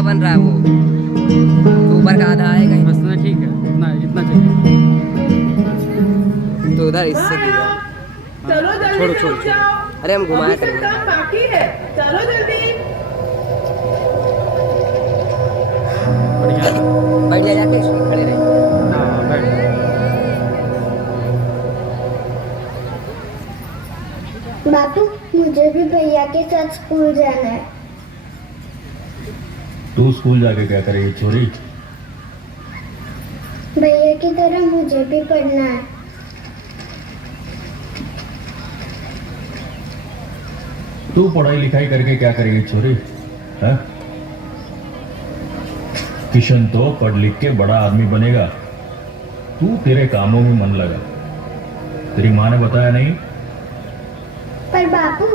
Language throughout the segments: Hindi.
कहाँ बन रहा है वो, ऊपर का आधा आएगा ही। बस ना, ठीक है, इतना चाहिए। तो उधर इससे दिया। चलो जल्दी छोड़ो से छोड़ो उठ छोड़ो। जाओ। अरे हम घुमाया अभी तक करेंगे। काम बाकी है, चलो जल्दी। बढ़िया है। बैठ जा जाके, खड़े रहे। हाँ बैठ। बापू, मुझे भी भैया के साथ स्कूल जाना है। तू स्कूल जाके क्या करेगी छोरी? भैया की तरह मुझे भी पढ़ना है। तू पढ़ाई लिखाई करके क्या करेगी छोरी? है? किशन तो पढ़ लिख के बड़ा आदमी बनेगा। तू तेरे कामों में मन लगा। तेरी माँ ने बताया नहीं? पर बापू,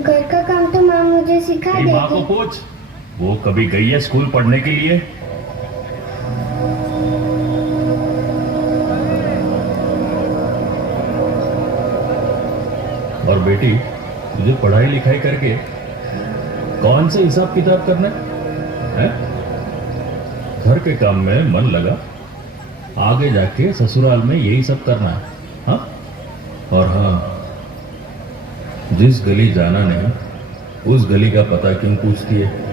घर का काम तो माँ मुझे सिखा तेरी माँ को देगी। पूछ, वो कभी गई है स्कूल पढ़ने के लिए? और बेटी, तुझे पढ़ाई लिखाई करके कौन से हिसाब किताब करना है? घर के काम में मन लगा, आगे जाके ससुराल में यही सब करना है। हाँ? और हाँ, जिस गली जाना नहीं उस गली का पता क्यों पूछती है?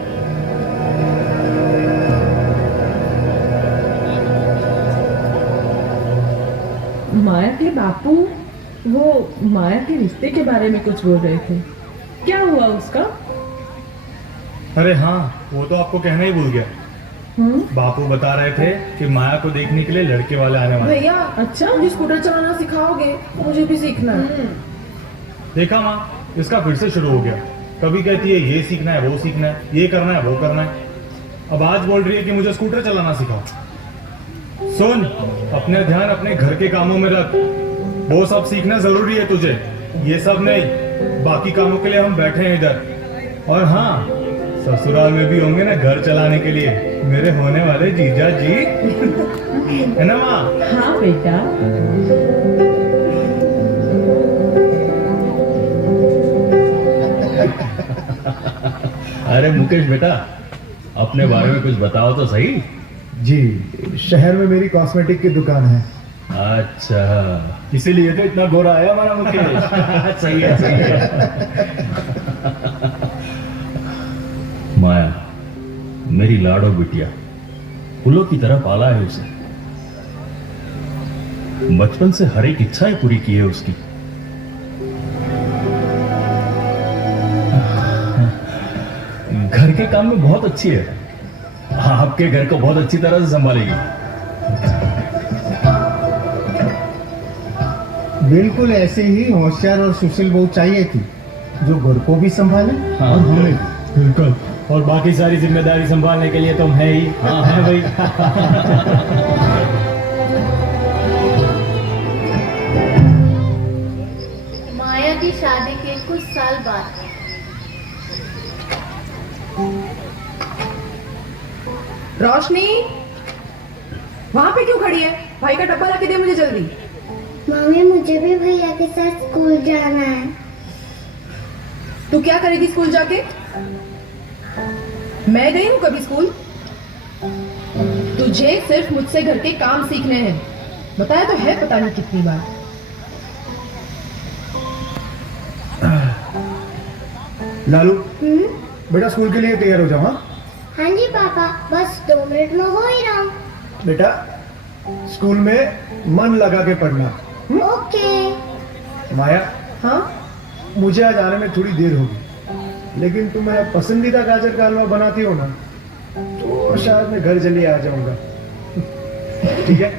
माया के बापू, वो माया के रिश्ते के बारे में कुछ बोल रहे थे, क्या हुआ उसका? अरे हाँ, वो तो आपको कहना ही भूल गया। बापू बता रहे थे कि माया को देखने के लिए लड़के वाले आने वाले। भैया, अच्छा मुझे स्कूटर चलाना सिखाओगे? मुझे भी सीखना है। देखा माँ, इसका फिर से शुरू हो गया। कभी कहती है ये सीखना है, वो सीखना है, ये करना है, वो करना है। अब आज बोल रही है कि मुझे स्कूटर चलाना सिखाओ। सुन, अपने ध्यान अपने घर के कामों में रख। वो सब सीखना जरूरी है तुझे, ये सब नहीं। बाकी कामों के लिए हम बैठे हैं इधर। और हाँ, ससुराल में भी होंगे ना घर चलाने के लिए मेरे होने वाले जीजा जी। है ना माँ? हाँ बेटा। अरे मुकेश बेटा, अपने बारे में कुछ बताओ तो सही। जी, शहर में मेरी कॉस्मेटिक की दुकान है। अच्छा, इसीलिए तो इतना गोरा आया हमारा मुकेश। सही है, सही है। माया, मेरी लाडो बिटिया, फूलों की तरह पाला है उसे। बचपन से हर एक इच्छाएं पूरी की है उसकी। घर के काम में बहुत अच्छी है। आपके घर को बहुत अच्छी तरह से संभालेगी। बिल्कुल ऐसे ही होशियार और सुशील बहू चाहिए थी, जो घर को भी संभाले हाँ, और हमें भी। बिल्कुल, और बाकी सारी जिम्मेदारी संभालने के लिए तुम है ही। हाँ, है भाई। माया की शादी के कुछ साल बाद रोशनी, वहाँ पे क्यों खड़ी है? भाई का डब्बा ला के दे मुझे जल्दी। मम्मी, मुझे भी भैया के साथ स्कूल जाना है। तू क्या करेगी स्कूल जाके? मैं गई हूँ कभी स्कूल? तुझे सिर्फ मुझसे घर के काम सीखने हैं, बताया तो है पता नहीं कितनी बार। लालू, बेटा स्कूल के लिए तैयार हो जाओ। हाँ हाँ जी पापा, बस 2 मिनट में हो ही रहा हूँ। बेटा, स्कूल में मन लगा के पढ़ना। ओके। माया, हाँ, मुझे आज आने में थोड़ी देर होगी, लेकिन तुम मेरा पसंदीदा गाजर का हलवा बनाती हो ना, तो शायद मैं घर जल्दी आ जाऊंगा। ठीक है?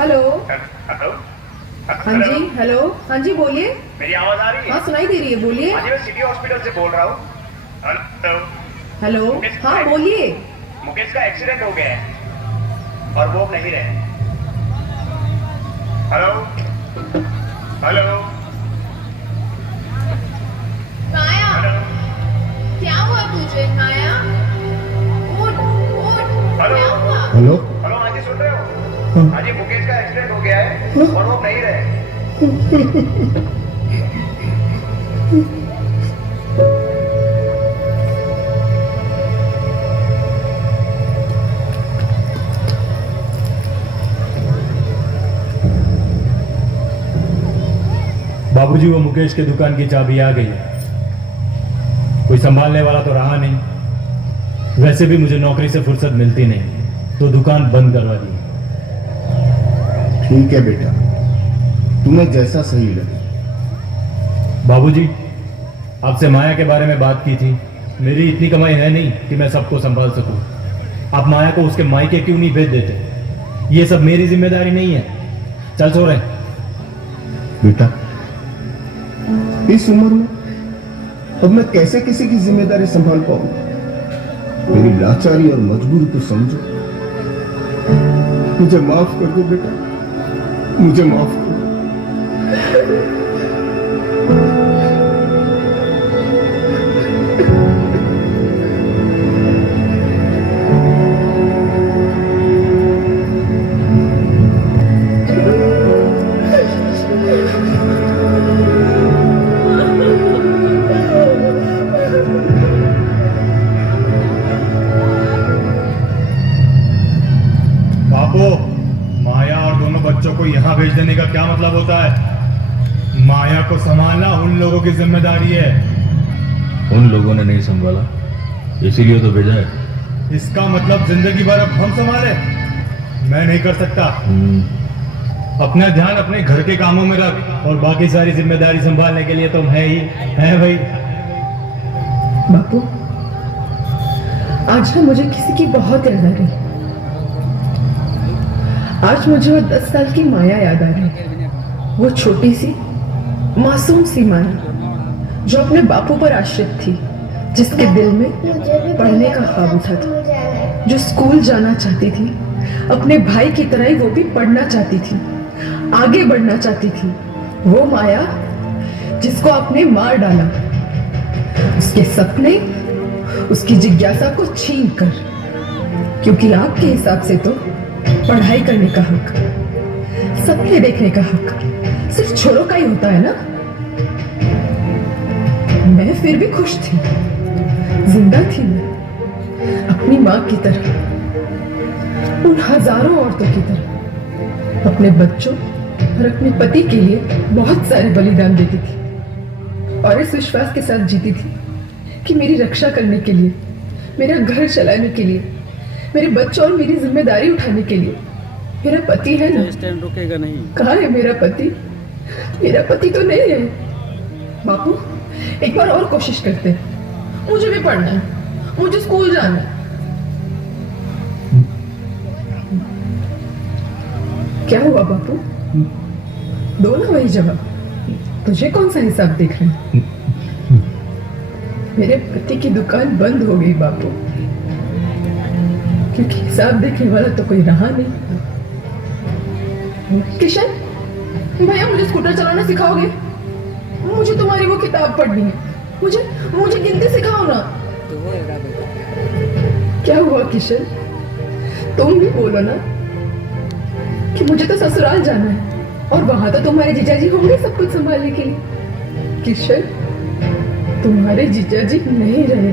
हेलो। हेलो, हाँ जी, हेलो। हाँ जी, बोलिए। मेरी आवाज आ रही है? हाँ, सुनाई दे रही है, बोलिए। हाँ जी, मैं सिटी हॉस्पिटल से बोल रहा हूँ। हेलो, हेलो, हाँ बोलिए। मुकेश का एक्सीडेंट हो गया है और वो अब नहीं रहे। हेलो, हेलो, माया, हेलो, क्या हुआ तुझे? माया, उठ उठ, हेलो, क्या हुआ? हेलो। हेलो, हाँ जी, सुन रहे हो? हाँ जी, मुकेश का एक्सीडेंट हो गया है और वो अब नहीं रहे। बाबूजी, वो मुकेश के दुकान की चाबी आ गई है। कोई संभालने वाला तो रहा नहीं। वैसे भी मुझे नौकरी से फुर्सत मिलती नहीं, तो दुकान बंद करवा दी। ठीक है बेटा, तुम्हें जैसा सही लगे। बाबूजी, आपसे माया के बारे में बात की थी। मेरी इतनी कमाई है नहीं कि मैं सबको संभाल सकूं। आप माया को उसके मायके क्यों नहीं भेज देते? ये सब मेरी जिम्मेदारी नहीं है। चल सो रहे। बेटा, इस उम्र में अब मैं कैसे किसी की जिम्मेदारी संभाल पाऊंगा? मेरी लाचारी और मजबूरी तो समझो। मुझे माफ कर दो बेटा, मुझे माफ कर दो। माया और दोनों बच्चों को यहाँ भेज देने का क्या मतलब होता है? माया को संभालना उन लोगों की जिम्मेदारी है। उन लोगों ने नहीं संभाला, इसीलिए तो भेजा है। इसका मतलब जिंदगी भर अब हम संभाले? मैं नहीं कर सकता। अपना ध्यान अपने घर के कामों में रख, और बाकी सारी जिम्मेदारी संभालने के लिए तुम है ही है भाई। बापू, आज ना मुझे किसी की बहुत याद आ रही। आज मुझे वो 10 साल की माया याद आ रही। वो छोटी सी मासूम सी माया जो अपने बापू पर आश्रित थी, जिसके दिल में पढ़ने का ख्वाब उठा था, जो स्कूल जाना चाहती थी, अपने भाई की तरह ही वो भी पढ़ना चाहती थी, आगे बढ़ना चाहती थी। वो माया जिसको आपने मार डाला, उसके सपने, उसकी जिज्ञासा को छीन कर। क्योंकि आपके हिसाब से तो पढ़ाई करने का हक, सपने देखने का हक सिर्फ छोरों का ही होता है ना। मैं फिर भी खुश थी, जिंदा थी मैं, अपनी माँ की तरह, उन हजारों औरतों की तरह, अपने बच्चों और अपने पति के लिए बहुत सारे बलिदान देती थी, और इस विश्वास के साथ जीती थी कि मेरी रक्षा करने के लिए, मेरा घर चलाने के लिए, मेरे बच्चों और मेरी जिम्मेदारी उठाने के लिए मेरा पति है ना। स्टैंड रुकेगा नहीं। कहाँ है मेरा पति? मेरा पति तो नहीं है। बापू, एक बार और कोशिश करते हैं। मुझे भी पढ़ना है, मुझे स्कूल जाना है। क्या हुआ बापू? दो ना वही जवाब। तुझे कौन सा हिसाब देख रहे हैं? मेरे पति की दुकान बंद हो गई बापू, क्योंकि हिसाब देखने वाला तो कोई रहा नहीं। किशन भैया, मुझे स्कूटर चलाना सिखाओगे? मुझे तुम्हारी वो किताब पढ़नी है। मुझे गिनती सिखाओ ना। तो होएगा बेटा। क्या हुआ किशन? तुम भी बोलो ना कि मुझे तो ससुराल जाना है, और वहां तो तुम्हारे जीजाजी होंगे सब कुछ संभालने के लिए। किशन, तुम्हारे जीजाजी नहीं रहे।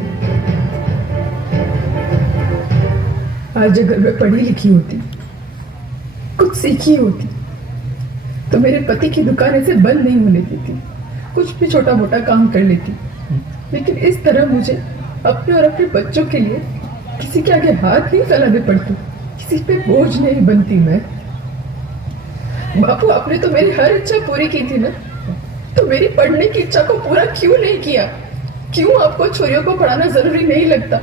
आज अगर मैं पढ़ी लिखी होती, कुछ सीखी होती, तो मेरे पति की दुकान ऐसे बंद नहीं होने देती, कुछ भी छोटा मोटा काम कर लेती। लेकिन इस तरह मुझे अपने और अपने बच्चों के लिए किसी के आगे हाथ नहीं फैलाने पड़ते, किसी पे बोझ नहीं बनती मैं। बापू, आपने तो मेरी हर इच्छा पूरी की थी ना, तो मेरी पढ़ने की इच्छा को पूरा क्यों नहीं किया? क्यों आपको छोरियों को पढ़ाना जरूरी नहीं लगता?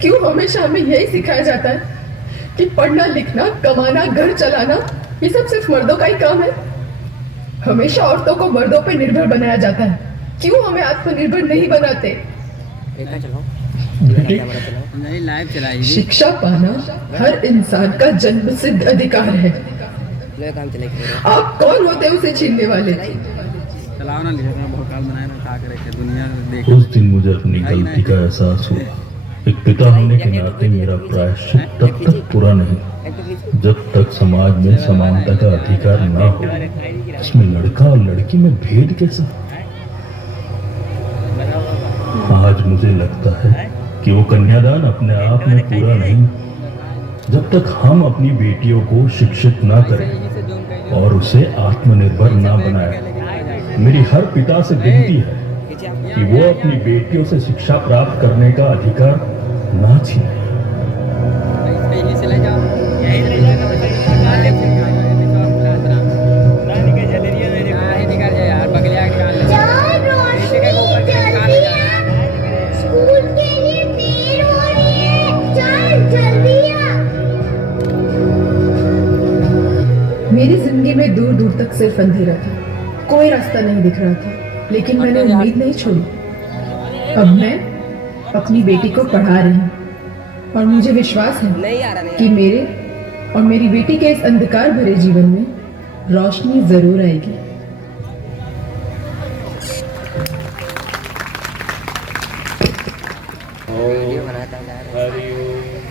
क्यों हमेशा हमें यही सिखाया जाता है कि पढ़ना लिखना, कमाना, घर चलाना ये सब सिर्फ मर्दों का ही काम है? हमेशा औरतों को मर्दों पर निर्भर बनाया जाता है। क्यों हमें आत्मनिर्भर नहीं बनाते? देखा चलाओ, नहीं लाइव चलाइए। शिक्षा पाना हर इंसान का जन्मसिद्ध अधिकार है। ले काम चलेगा। आप कौन होते हैं उसे छीनने वाले? चलाओ ना, लिखा भोकाल बनाए ना, क्या करे दुनिया देख। उस दिन मुझे अपनी गलती का एहसास हुआ। एक पिता होने के नाते मेरा प्रायश्चित तब तक पूरा नहीं जब तक समाज में समानता का अधिकार न हो। इसमें लड़का और लड़की में भेद कैसा? आज मुझे लगता है कि वो कन्यादान अपने आप में पूरा नहीं, जब तक हम अपनी बेटियों को शिक्षित ना करें और उसे आत्मनिर्भर ना बनाएं। मेरी हर पिता से विनती है कि वो अपनी बेटियों से शिक्षा प्राप्त करने का अधिकार ना छीने। चल रोशनी जल्दी आ, स्कूल के लिए देर हो रही है, चल जल्दी आ। मेरी जिंदगी में दूर दूर तक सिर्फ अंधेरा था, कोई रास्ता नहीं दिख रहा था, लेकिन मैंने उम्मीद नहीं छोड़ी। अब मैं अपनी बेटी को पढ़ा रही हूँ और मुझे विश्वास है नहीं आ रहा नहीं कि मेरे और मेरी बेटी के इस अंधकार भरे जीवन में रोशनी जरूर आएगी। वीडियो बनाता जा रहा है।